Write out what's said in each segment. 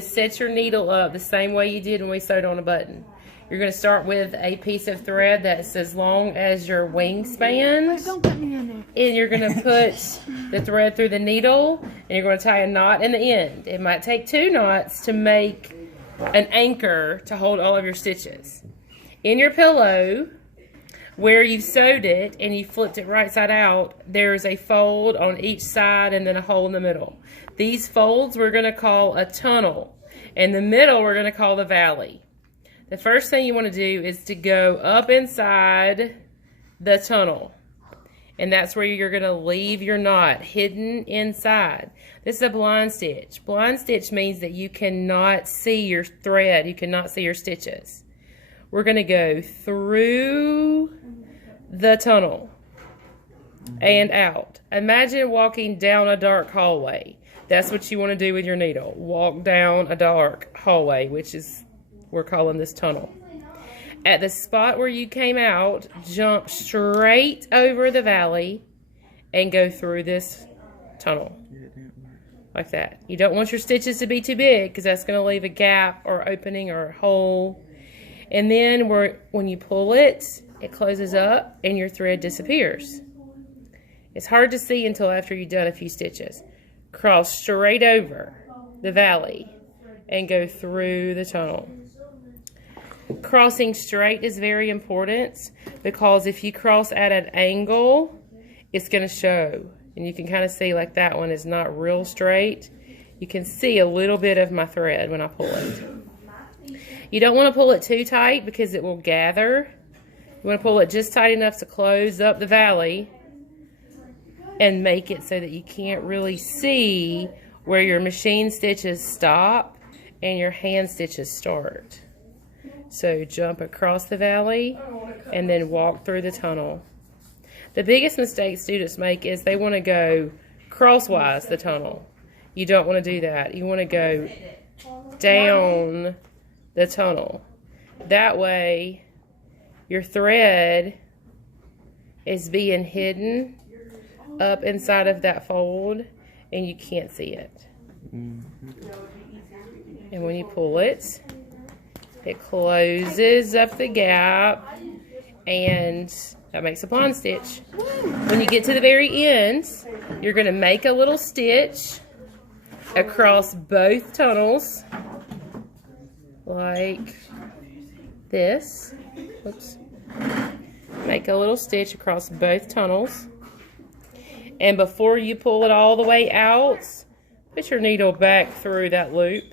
is set your needle up the same way you did when we sewed on a button. You're going to start with a piece of thread that's as long as your wingspan. Wait, don't put me in there. And you're going to put the thread through the needle, and you're going to tie a knot in the end. It might take 2 knots to make an anchor to hold all of your stitches. In your pillow, where you've sewed it and you flipped it right side out, there's a fold on each side and then a hole in the middle. These folds we're going to call a tunnel. In the middle, we're going to call the valley. The first thing you want to do is to go up inside the tunnel. And that's where you're going to leave your knot hidden inside. This is a blind stitch. Blind stitch means that you cannot see your thread. You cannot see your stitches. We're going to go through the tunnel and out. Imagine walking down a dark hallway. That's what you want to do with your needle. Walk down a dark hallway, which is, we're calling this tunnel. At the spot where you came out, jump straight over the valley and go through this tunnel. Like that. You don't want your stitches to be too big because that's going to leave a gap or opening or a hole. And then when you pull it, it closes up and your thread disappears. It's hard to see until after you've done a few stitches. Cross straight over the valley and go through the tunnel. Crossing straight is very important because if you cross at an angle, it's going to show. And you can kind of see like that one is not real straight. You can see a little bit of my thread when I pull it. You don't want to pull it too tight because it will gather. You want to pull it just tight enough to close up the valley and make it so that you can't really see where your machine stitches stop and your hand stitches start. So jump across the valley and then walk through the tunnel. The biggest mistake students make is they want to go crosswise the tunnel. You don't want to do that. You want to go down the tunnel. That way your thread is being hidden up inside of that fold and you can't see it. And when you pull it, it closes up the gap and that makes a blind stitch. When you get to the very end, you're going to make a little stitch across both tunnels like this. Oops. Make a little stitch across both tunnels. And before you pull it all the way out, put your needle back through that loop.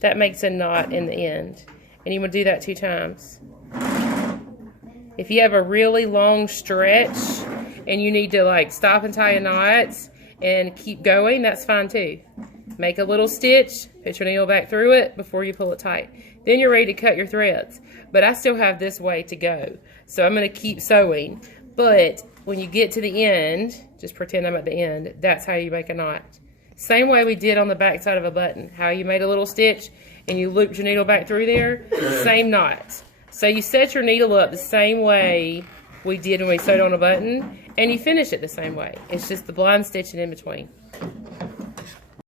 That makes a knot in the end. And you want to do that 2 times. If you have a really long stretch and you need to like stop and tie a knot and keep going, that's fine too. Make a little stitch, put your needle back through it before you pull it tight. Then you're ready to cut your threads. But I still have this way to go. So I'm going to keep sewing. But when you get to the end, just pretend I'm at the end, that's how you make a knot. Same way we did on the back side of a button. How you made a little stitch and you looped your needle back through there, same knot. So you set your needle up the same way we did when we sewed on a button, and you finish it the same way. It's just the blind stitching in between.